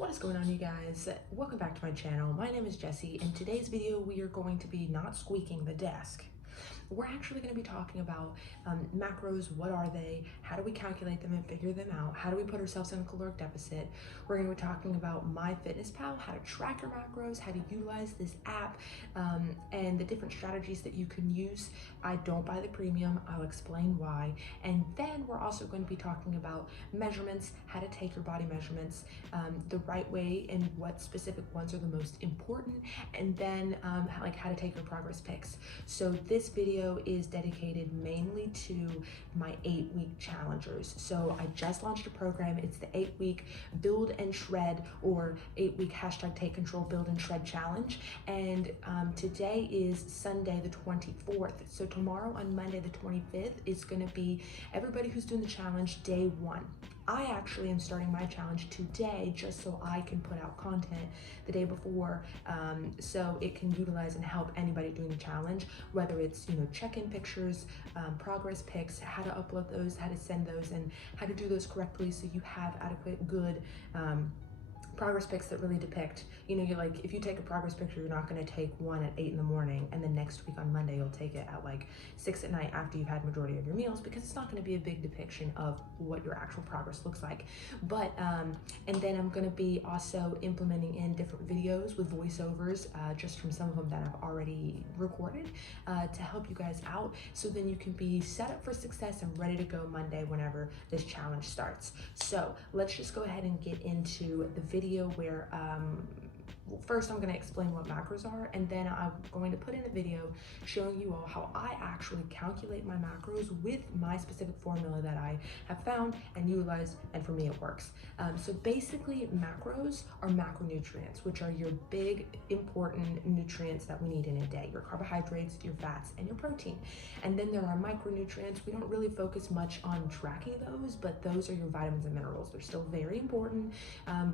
What is going on, you guys? Welcome back to my channel. My name is Jessie. In today's video, we are going to be not squeaking the desk. We're actually going to be talking about macros. What are they? How do we calculate them and figure them out? How do we put ourselves in a caloric deficit? We're going to be talking about MyFitnessPal, how to track your macros, how to utilize this app, and the different strategies that you can use. I don't buy the premium. I'll explain why. And then we're also going to be talking about measurements, how to take your body measurements the right way and what specific ones are the most important, and then like how to take your progress pics. So this video is dedicated mainly to my 8-week challengers. So I just launched a program. It's the 8-week build and shred, or 8-week #take control build and shred challenge. And today is Sunday the 24th. So tomorrow on Monday the 25th is going to be everybody who's doing the challenge day 1. I actually am starting my challenge today just so I can put out content the day before, so it can utilize and help anybody doing the challenge, whether it's, check-in pictures, progress pics, how to upload those, how to send those, and how to do those correctly so you have adequate, good progress pics that really depict, you're like, if you take a progress picture, you're not going to take one at 8 in the morning and then next week on Monday you'll take it at like 6 at night after you've had majority of your meals, because it's not going to be a big depiction of what your actual progress looks like. But and then I'm going to be also implementing in different videos with voiceovers, just from some of them that I've already recorded, to help you guys out, so then you can be set up for success and ready to go Monday whenever this challenge starts. So let's just go ahead and get into the video where first I'm going to explain what macros are, and then I'm going to put in a video showing you all how I actually calculate my macros with my specific formula that I have found and utilized, and for me it works. So basically macros are macronutrients, which are your big important nutrients that we need in a day: your carbohydrates, your fats, and your protein. And then there are micronutrients. We don't really focus much on tracking those, but those are your vitamins and minerals. They're still very important,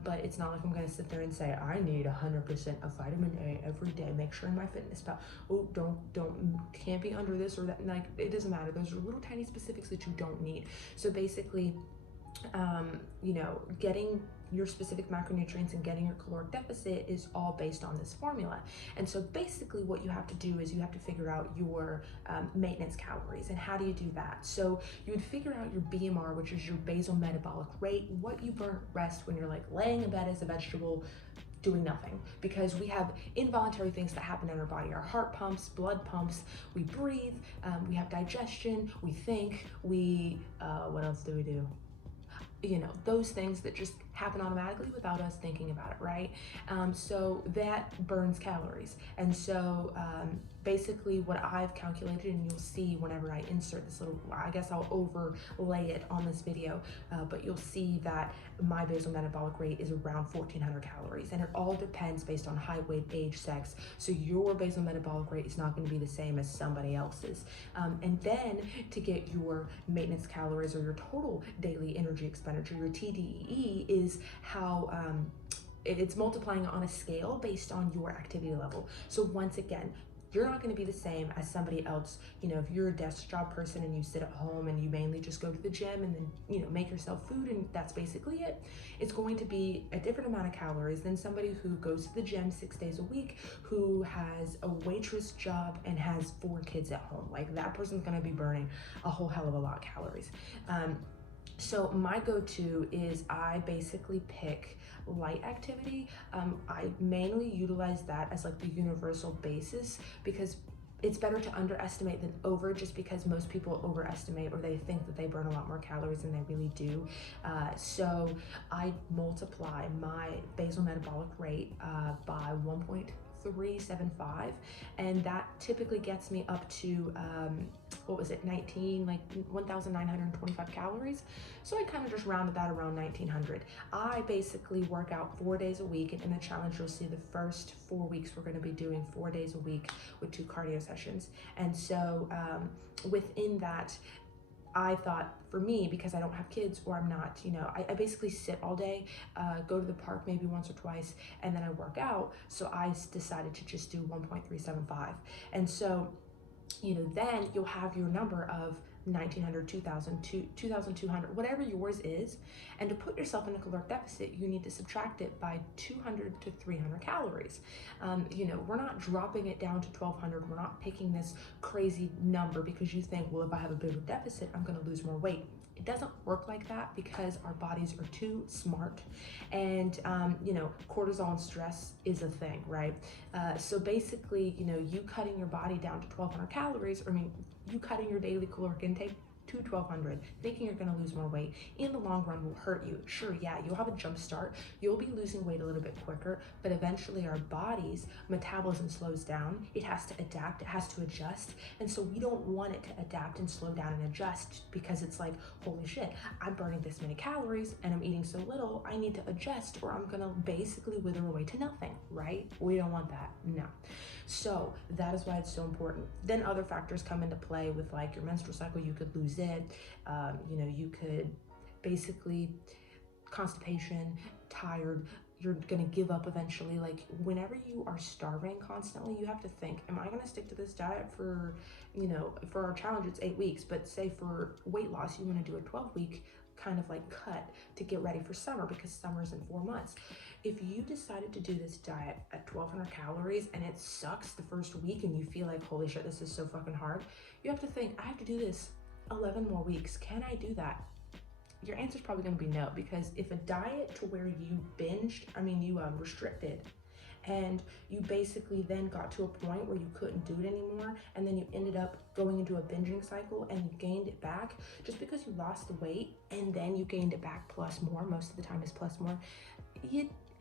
but it's not like I'm going to sit there and say I need 100% of vitamin A every day. Make sure in MyFitnessPal, oh, can't be under this or that. Like, it doesn't matter. Those are little tiny specifics that you don't need. So basically, getting your specific macronutrients and getting your caloric deficit is all based on this formula. And so basically what you have to do is you have to figure out your maintenance calories. And how do you do that? So you would figure out your BMR, which is your basal metabolic rate, what you burn at rest when you're like laying in bed as a vegetable doing nothing, because we have involuntary things that happen in our body. Our heart pumps, blood pumps, we breathe, we have digestion, we think, what else do we do? Those things that just happen automatically without us thinking about it, right? So that burns calories. And so basically what I've calculated, and you'll see whenever I insert this little, I guess I'll overlay it on this video, but you'll see that my basal metabolic rate is around 1,400 calories, and it all depends based on height, weight, age, sex. So your basal metabolic rate is not going to be the same as somebody else's. And then to get your maintenance calories, or your total daily energy expenditure, your TDEE, is how it's multiplying on a scale based on your activity level. So once again, you're not going to be the same as somebody else. If you're a desk job person and you sit at home and you mainly just go to the gym and then make yourself food and that's basically it, it's going to be a different amount of calories than somebody who goes to the gym 6 days a week, who has a waitress job and has 4 kids at home. Like, that person's going to be burning a whole hell of a lot of calories. So my go-to is I basically pick light activity. I mainly utilize that as like the universal basis, because it's better to underestimate than over, just because most people overestimate, or they think that they burn a lot more calories than they really do. So I multiply my basal metabolic rate by 1.375, and that typically gets me up to 1,925 calories. So I kind of just rounded that around 1,900. I basically work out 4 days a week, and in the challenge you'll see the first 4 weeks we're going to be doing 4 days a week with 2 cardio sessions. And so within that, I thought, for me, because I don't have kids, or I'm not, I basically sit all day, go to the park maybe once or twice, and then I work out. So I decided to just do 1.375. And so, then you'll have your number of 1900, 2000, 2200, whatever yours is. And to put yourself in a caloric deficit, you need to subtract it by 200 to 300 calories. We're not dropping it down to 1200. We're not picking this crazy number because you think, well, if I have a bigger deficit, I'm going to lose more weight. It doesn't work like that because our bodies are too smart, and cortisol and stress is a thing, right? So basically, you cutting your body down to 1200 calories, you cutting your daily caloric intake to 1200, thinking you're going to lose more weight, in the long run will hurt you. Sure, yeah, you'll have a jump start, you'll be losing weight a little bit quicker, but eventually our body's metabolism slows down. It has to adapt, it has to adjust, and so we don't want it to adapt and slow down and adjust, because it's like, holy shit, I'm burning this many calories and I'm eating so little, I need to adjust or I'm gonna basically wither away to nothing, right? We don't want that, no. So that is why it's so important. Then other factors come into play with like your menstrual cycle. You could lose it. You could basically constipation, tired. You're gonna give up eventually. Like whenever you are starving constantly, you have to think, am I gonna stick to this diet for, for our challenge, it's 8 weeks, but say for weight loss, you wanna do a 12-week kind of like cut to get ready for summer, because summer's in 4 months. If you decided to do this diet at 1200 calories and it sucks the first week and you feel like, holy shit, this is so fucking hard, you have to think, I have to do this 11 more weeks. Can I do that? Your answer is probably going to be no, because if a diet to where you binged, you restricted, and you basically then got to a point where you couldn't do it anymore, and then you ended up going into a binging cycle and you gained it back, just because you lost the weight and then you gained it back plus more, most of the time is plus more,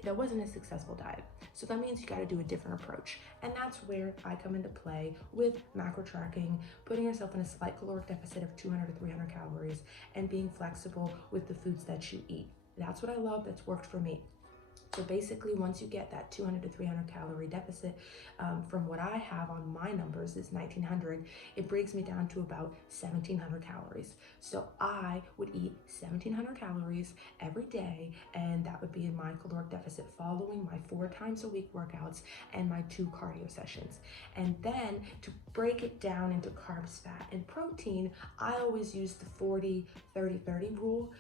that wasn't a successful diet. So that means you got to do a different approach. And that's where I come into play with macro tracking, putting yourself in a slight caloric deficit of 200 to 300 calories, and being flexible with the foods that you eat. That's what I love, that's worked for me. So basically, once you get that 200 to 300 calorie deficit, from what I have on my numbers is 1900, it brings me down to about 1700 calories. So I would eat 1700 calories every day, and that would be in my caloric deficit following my 4 times a week workouts and my 2 cardio sessions. And then to break it down into carbs, fat, and protein, I always use the 40-30-30 rule.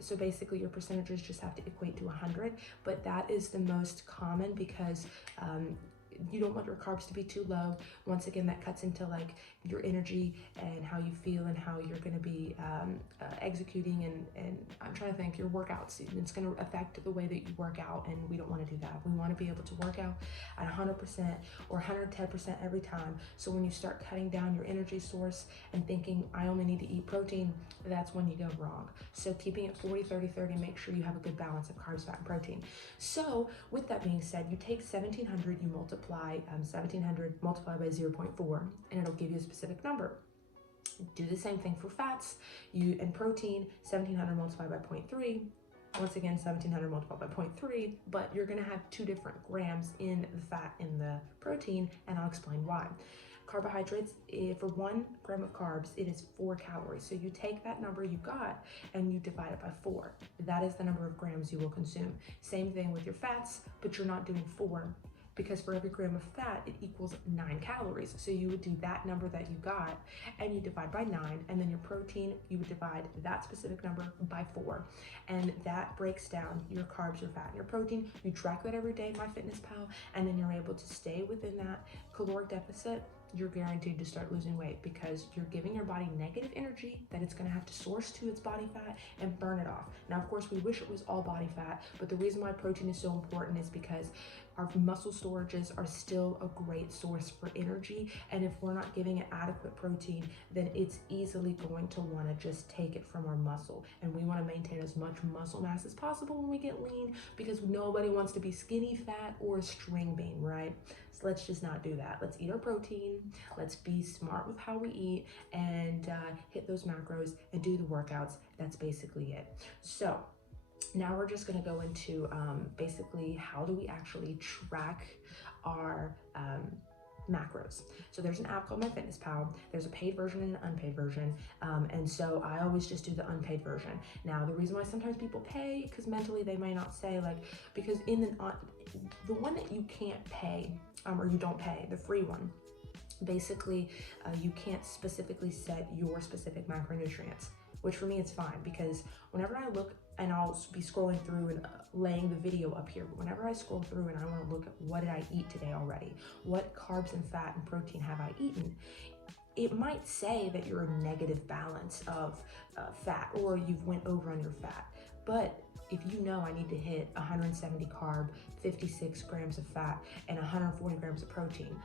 So basically your percentages just have to equate to 100, but that is the most common because you don't want your carbs to be too low. Once again, that cuts into like your energy and how you feel and how you're going to be executing, and I'm trying to think, your workouts. It's going to affect the way that you work out, and we don't want to do that. We want to be able to work out at 100% or 110% every time. So when you start cutting down your energy source and thinking, I only need to eat protein, that's when you go wrong. So keeping it 40-30-30, make sure you have a good balance of carbs, fat, and protein. So with that being said, you take 1700, you multiply 1700 multiplied by 0.4, and it'll give you a specific number. Do the same thing for fats and protein, 1700 multiplied by 0.3. Once again, 1700 multiplied by 0.3, but you're gonna have 2 different grams in the fat and the protein, and I'll explain why. Carbohydrates, for 1 gram of carbs, it is 4 calories. So you take that number you got and you divide it by 4. That is the number of grams you will consume. Same thing with your fats, but you're not doing 4, because for every gram of fat, it equals 9 calories. So you would do that number that you got and you divide by 9, and then your protein, you would divide that specific number by 4. And that breaks down your carbs, your fat, and your protein. You track that every day in MyFitnessPal, and then you're able to stay within that caloric deficit. You're guaranteed to start losing weight, because you're giving your body negative energy that it's gonna have to source to its body fat and burn it off. Now, of course, we wish it was all body fat, but the reason why protein is so important is because our muscle storages are still a great source for energy, and if we're not giving it adequate protein, then it's easily going to want to just take it from our muscle, and we want to maintain as much muscle mass as possible when we get lean, because nobody wants to be skinny fat or a string bean, right? So let's just not do that. Let's eat our protein, let's be smart with how we eat, and hit those macros and do the workouts. That's basically it. So now we're just going to go into basically how do we actually track our macros. So there's an app called MyFitnessPal. There's a paid version and an unpaid version, and so I always just do the unpaid version. Now, the reason why sometimes people pay, because mentally they may not say, like, because in the one that you can't pay or you don't pay, the free one, Basically, you can't specifically set your specific macronutrients, which for me it's fine, because whenever I look, and I'll be scrolling through and laying the video up here, but whenever I scroll through and I want to look at what did I eat today already, what carbs and fat and protein have I eaten, it might say that you're a negative balance of fat, or you've went over on your fat. But if you know I need to hit 170 carb, 56 grams of fat, and 140 grams of protein,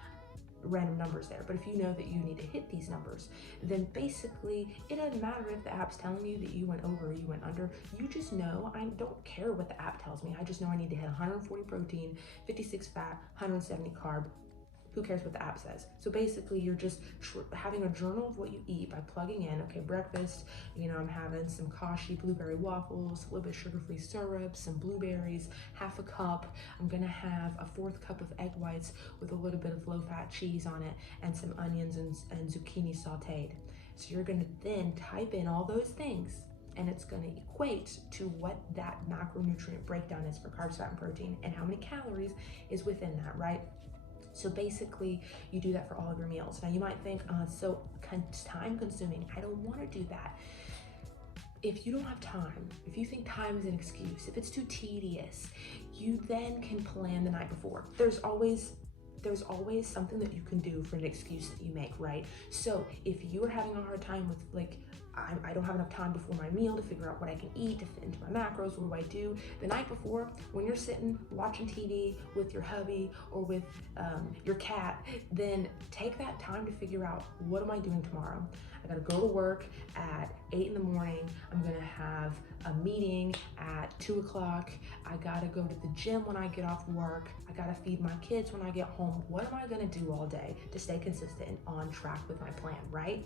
random numbers there, but if you know that you need to hit these numbers, then basically it doesn't matter if the app's telling you that you went over or you went under. You just know, I don't care what the app tells me, I just know I need to hit 140 protein, 56 fat, 170 carb. Who cares what the app says? So basically you're just having a journal of what you eat by plugging in, okay, breakfast, I'm having some kashi blueberry waffles, a little bit of sugar-free syrup, some blueberries, half a cup. I'm gonna have a 4th cup of egg whites with a little bit of low-fat cheese on it, and some onions and zucchini sauteed. So you're gonna then type in all those things, and it's gonna equate to what that macronutrient breakdown is for carbs, fat, and protein, and how many calories is within that, right? So basically, you do that for all of your meals. Now you might think, so time consuming, I don't want to do that. If you don't have time, if you think time is an excuse, if it's too tedious, you then can plan the night before. There's always something that you can do for an excuse that you make, right? So if you're having a hard time with I don't have enough time before my meal to figure out what I can eat to fit into my macros, what do I do? The night before, when you're sitting watching TV with your hubby or with your cat, then take that time to figure out, what am I doing tomorrow? I gotta go to work at 8 in the morning. I'm gonna have a meeting at 2 o'clock. I gotta go to the gym when I get off work. I gotta feed my kids when I get home. What am I gonna do all day to stay consistent and on track with my plan, right?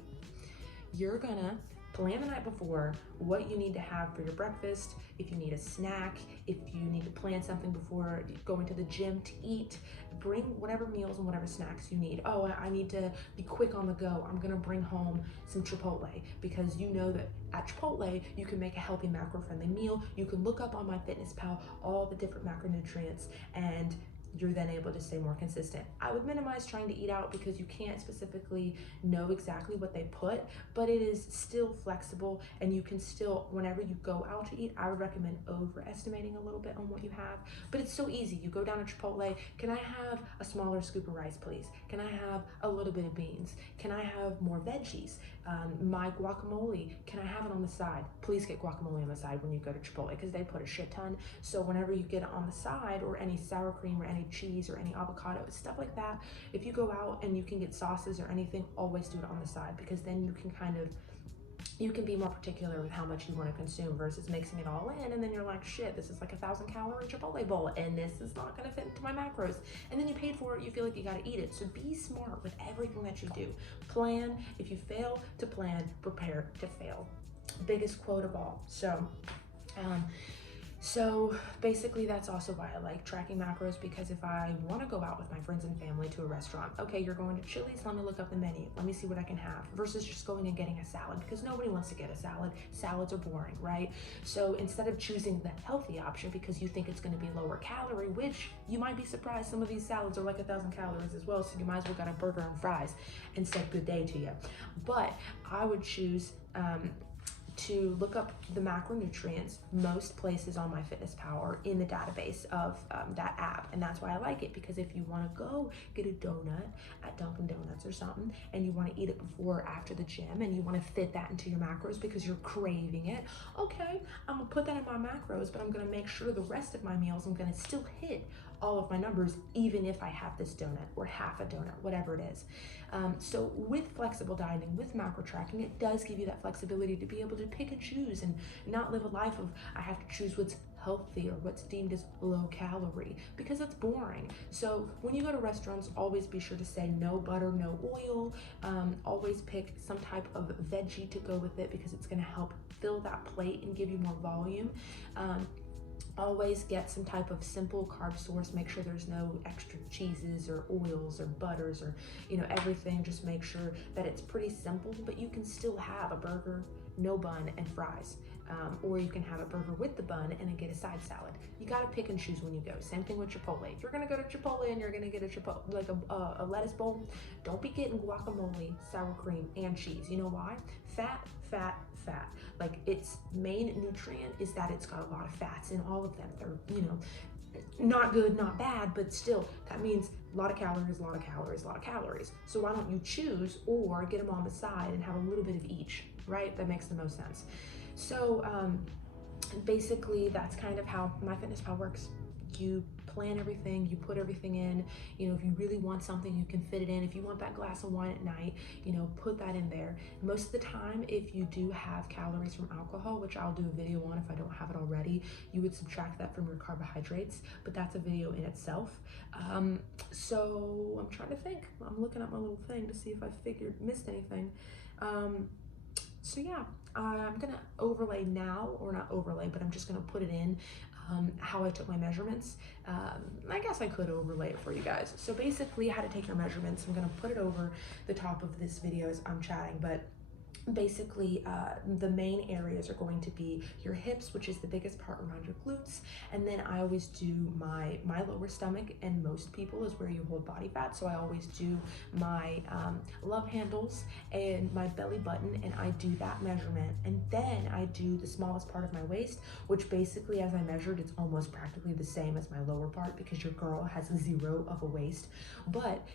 You're gonna plan the night before what you need to have for your breakfast, if you need a snack, if you need to plan something before going to the gym to eat. Bring whatever meals and whatever snacks you need. Oh, I need to be quick on the go. I'm gonna bring home some Chipotle, because you know that at Chipotle, you can make a healthy macro-friendly meal. You can look up on MyFitnessPal all the different macronutrients, and you're then able to stay more consistent. I would minimize trying to eat out, because you can't specifically know exactly what they put, but it is still flexible, and you can still, whenever you go out to eat, I would recommend overestimating a little bit on what you have. But it's so easy. You go down to Chipotle, can I have a smaller scoop of rice, please? Can I have a little bit of beans? Can I have more veggies? My guacamole, can I have it on the side? Please get guacamole on the side when you go to Chipotle, because they put a shit ton. So whenever you get it on the side, or any sour cream or any cheese or any avocado, stuff like that, if you go out and you can get sauces or anything, always do it on the side, because then you can be more particular with how much you want to consume versus mixing it all in, and then you're like, shit, this is like 1,000 calorie Chipotle bowl, and this is not going to fit into my macros, and then you paid for it, you feel like you got to eat it. So be smart with everything that you do. Plan. If you fail to plan, prepare to fail. Biggest quote of all. So basically, that's also why I like tracking macros, because if I want to go out with my friends and family to a restaurant, okay, you're going to Chili's, let me look up the menu, let me see what I can have, versus just going and getting a salad, because nobody wants to get a salad. Salads are boring, right? So instead of choosing the healthy option because you think it's going to be lower calorie, which you might be surprised, some of these salads are like 1,000 calories as well, so you might as well get a burger and fries and say good day to you. But I would choose to look up the macronutrients most places on MyFitnessPal or in the database of that app. And that's why I like it, because if you want to go get a donut at Dunkin' Donuts or something, and you want to eat it before or after the gym, and you want to fit that into your macros because you're craving it, okay, I'm gonna put that in my macros, but I'm gonna make sure the rest of my meals I'm gonna still hit all of my numbers, even if I have this donut or half a donut, whatever it is. So with flexible dieting, with macro tracking, it does give you that flexibility to be able to pick and choose and not live a life of, I have to choose what's healthy or what's deemed as low calorie, because it's boring. So when you go to restaurants, always be sure to say no butter, no oil. Always pick some type of veggie to go with it, because it's gonna help fill that plate and give you more volume. Always get some type of simple carb source. Make sure there's no extra cheeses or oils or butters or everything. Just make sure that it's pretty simple, but you can still have a burger, no bun, and fries. or you can have a burger with the bun and then get a side salad. You gotta pick and choose when you go. Same thing with Chipotle. If you're gonna go to Chipotle and you're gonna get a lettuce bowl, don't be getting guacamole, sour cream, and cheese. You know why? Fat, fat, fat. Like, its main nutrient is that it's got a lot of fats in all of them. They're, you know, not good, not bad, but still, that means a lot of calories, a lot of calories, a lot of calories. So why don't you choose or get them on the side and have a little bit of each, right? That makes the most sense. So basically, that's kind of how MyFitnessPal works. You plan everything, you put everything in. You know, if you really want something, you can fit it in. If you want that glass of wine at night, you know, put that in there. Most of the time, if you do have calories from alcohol, which I'll do a video on if I don't have it already, you would subtract that from your carbohydrates, but that's a video in itself. So I'm trying to think. I'm looking at my little thing to see if I missed anything. So yeah, I'm gonna overlay now, or not overlay, but I'm just gonna put it in how I took my measurements. I guess I could overlay it for you guys. So basically, how to take your measurements. I'm gonna put it over the top of this video as I'm chatting, but basically the main areas are going to be your hips, which is the biggest part around your glutes, and then I always do my lower stomach, and most people is where you hold body fat, so I always do my love handles and my belly button, and I do that measurement, and then I do the smallest part of my waist, which basically, as I measured, it's almost practically the same as my lower part because your girl has 0 of a waist. But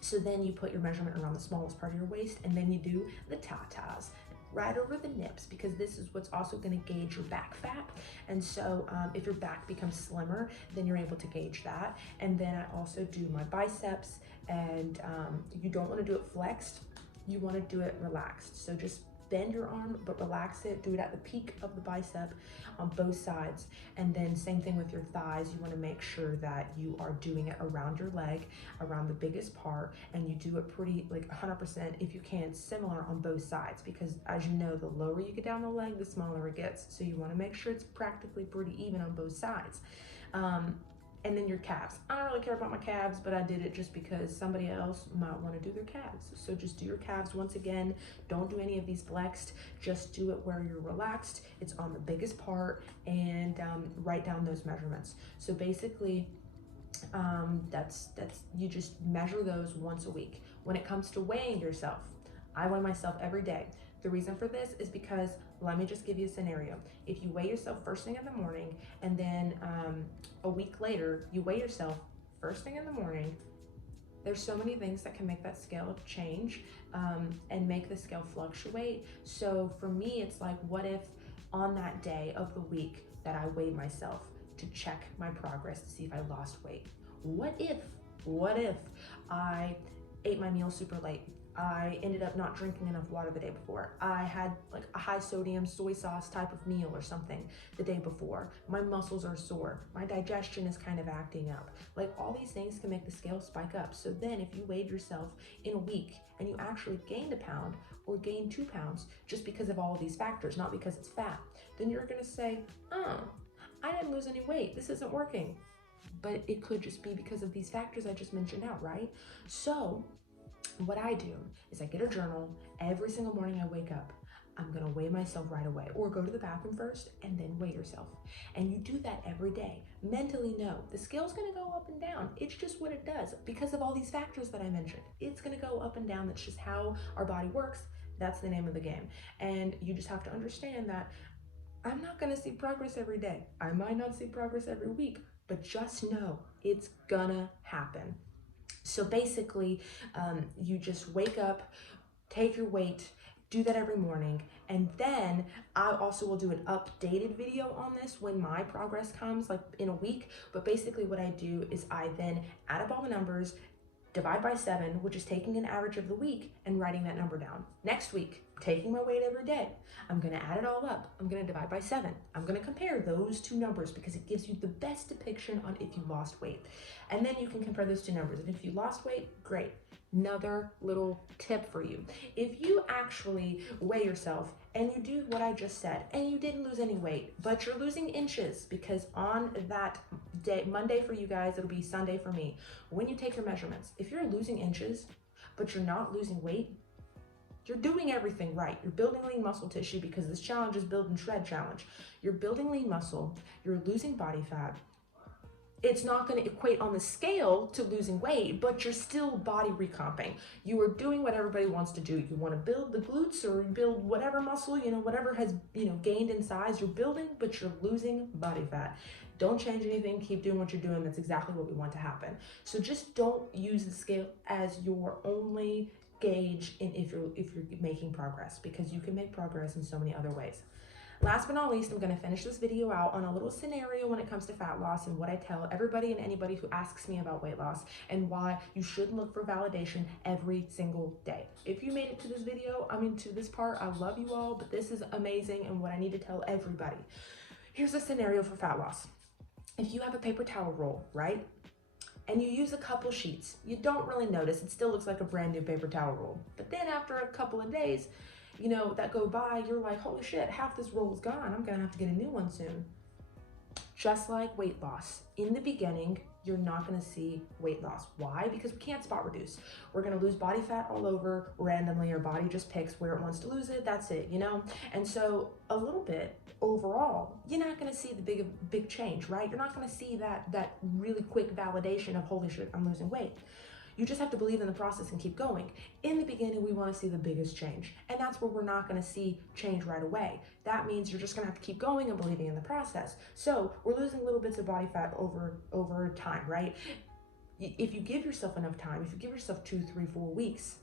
so then you put your measurement around the smallest part of your waist, and then you do the tatas right over the nips, because this is what's also going to gauge your back fat. And so if your back becomes slimmer, then you're able to gauge that. And then I also do my biceps, and you don't want to do it flexed, you want to do it relaxed. So just bend your arm, but relax it. Do it at the peak of the bicep on both sides. And then same thing with your thighs. You want to make sure that you are doing it around your leg, around the biggest part, and you do it pretty, like 100% if you can, similar on both sides, because as you know, the lower you get down the leg, the smaller it gets. So you want to make sure it's practically pretty even on both sides. And then your calves. I don't really care about my calves, but I did it just because somebody else might want to do their calves. So just do your calves. Once again, don't do any of these flexed. Just do it where you're relaxed. It's on the biggest part, and write down those measurements. So basically, that's you just measure those once a week. When it comes to weighing yourself, I weigh myself every day. The reason for this is because, let me just give you a scenario. If you weigh yourself first thing in the morning, and then a week later you weigh yourself first thing in the morning, there's so many things that can make that scale change and make the scale fluctuate. So for me, it's like, what if on that day of the week that I weighed myself to check my progress to see if I lost weight? What if I ate my meal super late? I ended up not drinking enough water the day before. I had like a high sodium soy sauce type of meal or something the day before. My muscles are sore. My digestion is kind of acting up. Like, all these things can make the scale spike up. So then if you weighed yourself in a week and you actually gained a pound or gained 2 pounds just because of all of these factors, not because it's fat, then you're gonna say, oh, I didn't lose any weight. This isn't working. But it could just be because of these factors I just mentioned out, right? So what I do is I get a journal. Every single morning I wake up, I'm gonna weigh myself right away, or go to the bathroom first and then weigh yourself. And you do that every day. Mentally know the scale's gonna go up and down. It's just what it does because of all these factors that I mentioned. It's gonna go up and down. That's just how our body works. That's the name of the game. And you just have to understand that I'm not gonna see progress every day. I might not see progress every week, but just know it's gonna happen. So basically, you just wake up, take your weight, do that every morning, and then I also will do an updated video on this when my progress comes, like in a week. But basically what I do is I then add up all the numbers, divide by 7, which is taking an average of the week and writing that number down. Next week, taking my weight every day, I'm gonna add it all up. I'm gonna divide by 7. I'm gonna compare those two numbers because it gives you the best depiction on if you lost weight. And then you can compare those two numbers. And if you lost weight, great. Another little tip for you. If you actually weigh yourself and you do what I just said and you didn't lose any weight, but you're losing inches, because on that day, Monday for you guys, it'll be Sunday for me, when you take your measurements, if you're losing inches, but you're not losing weight, You're doing everything right. You're building lean muscle tissue because this challenge is build and shred challenge. You're building lean muscle, you're losing body fat. It's not going to equate on the scale to losing weight, but you're still body recomping. You are doing what everybody wants to do. You want to build the glutes or build whatever muscle, whatever has, gained in size, you're building, but you're losing body fat. Don't change anything, keep doing what you're doing. That's exactly what we want to happen. So just don't use the scale as your only gauge in if you're making progress, because you can make progress in so many other ways. Last but not least, I'm going to finish this video out on a little scenario when it comes to fat loss and what I tell everybody and anybody who asks me about weight loss and why you should look for validation every single day. If you made it to this video, to this part, I love you all, but this is amazing and what I need to tell everybody. Here's a scenario for fat loss. If you have a paper towel roll, right? And you use a couple sheets, you don't really notice. It still looks like a brand new paper towel roll. But then after a couple of days, that go by, you're like, holy shit, half this roll is gone. I'm gonna have to get a new one soon. Just like weight loss. In the beginning, you're not gonna see weight loss. Why? Because we can't spot reduce. We're gonna lose body fat all over randomly. Our body just picks where it wants to lose it, that's it, And so a little bit overall, you're not gonna see the big change, right? You're not gonna see that really quick validation of, holy shit, I'm losing weight. You just have to believe in the process and keep going. In the beginning, we want to see the biggest change. And that's where we're not going to see change right away. That means you're just going to have to keep going and believing in the process. So we're losing little bits of body fat over time, right? If you give yourself enough time, if you give yourself 2, 3, 4 weeks,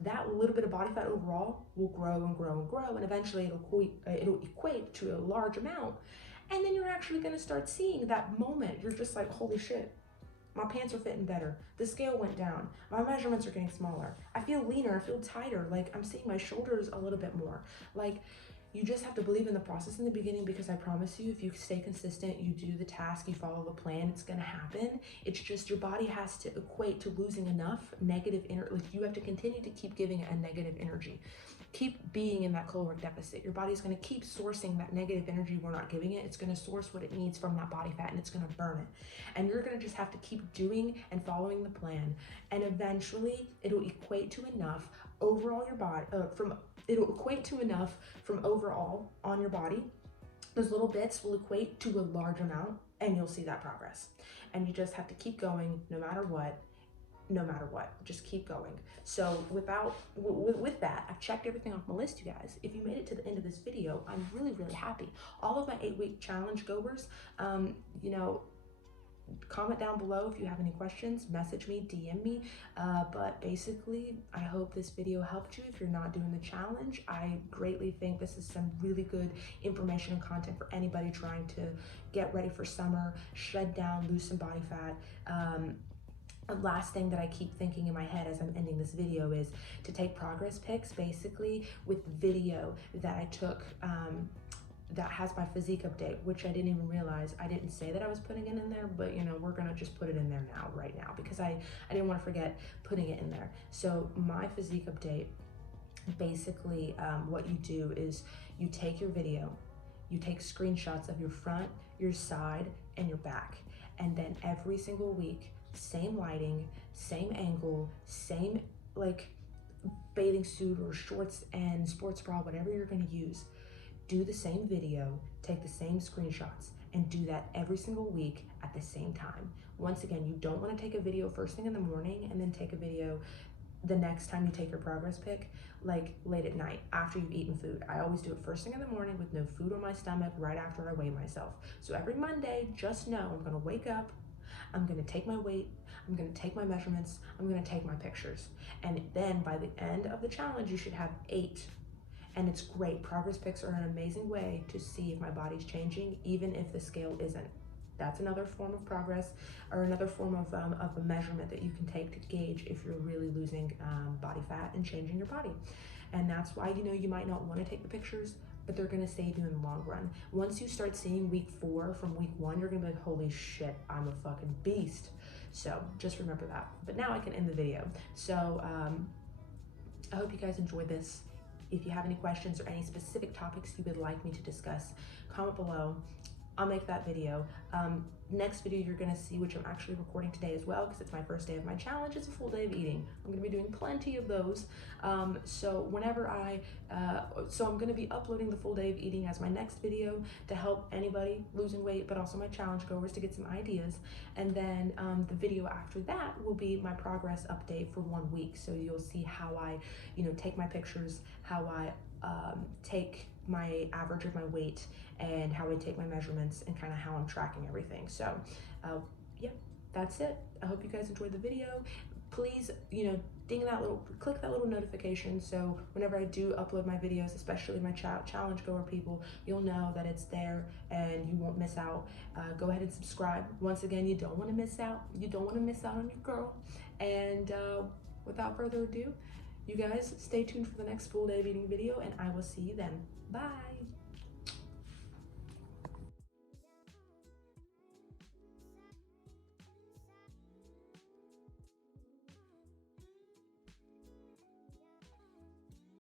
that little bit of body fat overall will grow and grow and grow. And eventually it'll equate to a large amount. And then you're actually going to start seeing that moment. You're just like, holy shit. My pants are fitting better. The scale went down. My measurements are getting smaller. I feel leaner. I feel tighter. Like I'm seeing my shoulders a little bit more. Like you just have to believe in the process in the beginning, because I promise you, if you stay consistent, you do the task, you follow the plan, it's going to happen. It's just your body has to equate to losing enough negative energy. Like you have to continue to keep giving it a negative energy. Keep being in that caloric deficit. Your body's going to keep sourcing that negative energy we're not giving it. It's going to source what it needs from that body fat, and it's going to burn it. And you're going to just have to keep doing and following the plan. And eventually it'll equate to enough overall your body, it'll equate to enough from overall on your body. Those little bits will equate to a large amount, and you'll see that progress. And you just have to keep going no matter what. Just keep going. So with that, I've checked everything off my list, you guys. If you made it to the end of this video, I'm really, really happy. All of my 8-week challenge goers, comment down below if you have any questions, message me, DM me. But basically, I hope this video helped you if you're not doing the challenge. I greatly think this is some really good information and content for anybody trying to get ready for summer, shed down, lose some body fat. Last thing that I keep thinking in my head as I'm ending this video is to take progress pics, basically with video that I took that has my physique update, which I didn't even realize. I didn't say that I was putting it in there, but we're gonna just put it in there right now, because I didn't want to forget putting it in there. So my physique update, basically what you do is you take your video, you take screenshots of your front, your side, and your back, and then every single week, same lighting, same angle, same bathing suit or shorts and sports bra, whatever you're gonna use, do the same video, take the same screenshots, and do that every single week at the same time. Once again, you don't want to take a video first thing in the morning and then take a video the next time you take your progress pic, like late at night after you've eaten food. I always do it first thing in the morning with no food on my stomach right after I weigh myself. So every Monday, just know I'm gonna wake up, I'm gonna take my weight, I'm gonna take my measurements, I'm gonna take my pictures. And then by the end of the challenge, you should have 8. And it's great. Progress pics are an amazing way to see if my body's changing, even if the scale isn't. That's another form of progress, or another form of a measurement that you can take to gauge if you're really losing body fat and changing your body. And that's why, you might not want to take the pictures, but they're going to save you in the long run. Once you start seeing week 4 from week 1, you're going to be like, holy shit, I'm a fucking beast. So just remember that. But now I can end the video. So I hope you guys enjoyed this. If you have any questions or any specific topics you would like me to discuss, comment below. I'll make that video. Next video you're gonna see, which I'm actually recording today as well because it's my first day of my challenge, it's a full day of eating. I'm gonna be doing plenty of those. So I'm gonna be uploading the full day of eating as my next video to help anybody losing weight, but also my challenge goers to get some ideas. And then the video after that will be my progress update for 1 week. So you'll see how I, take my pictures, how I take my average of my weight, and how I take my measurements, and kind of how I'm tracking everything. So yeah, that's it. I hope you guys enjoyed the video. Please, click that little notification so whenever I do upload my videos, especially my challenge goer people, you'll know that it's there and you won't miss out. Go ahead and subscribe. Once again, you don't want to miss out. You don't want to miss out on your girl. And without further ado, you guys stay tuned for the next full day of eating video, and I will see you then. Bye.